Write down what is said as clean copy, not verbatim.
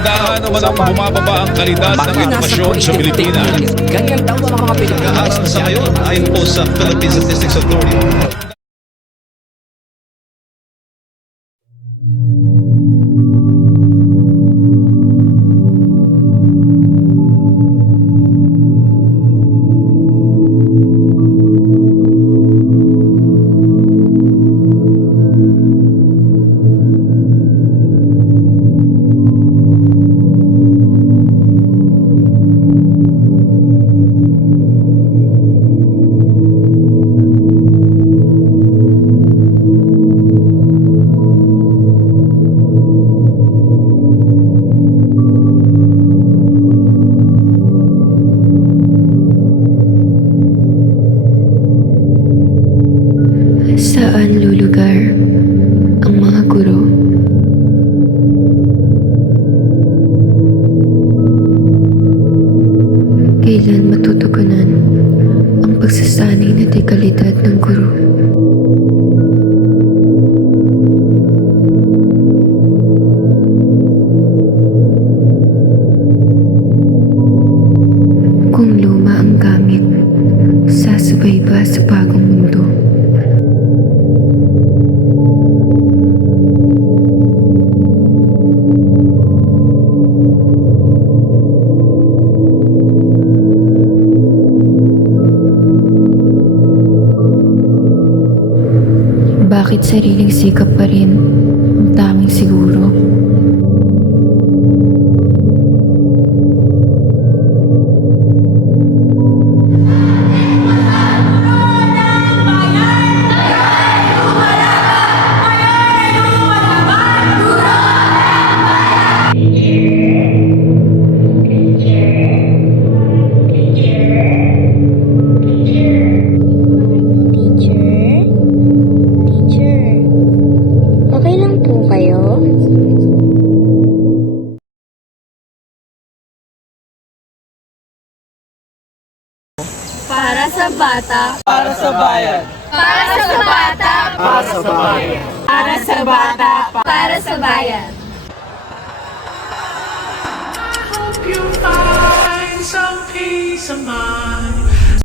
Dahan-dahan naman ang bumababa ang kalidad ng edukasyon sa Pilipinas. Ganyan daw ang mga Pilipino. Sa ngayon, ayon po sa Philippine Statistics Authority, Saan lulugar ang mga guro? Kailan matutugunan ang pagsasanay na dekalidad ng guro? Kung luma ang gamit, sasabay ba sa bagong mundo? Bakit sariling sikap pa rin ang tanging siguro? Okay lang po kayo? Para sa bata. Para sa bayan. Para sa bata. Para sa bayan. Para sa bata. Para sa bayan. Hope you find some peace of mind.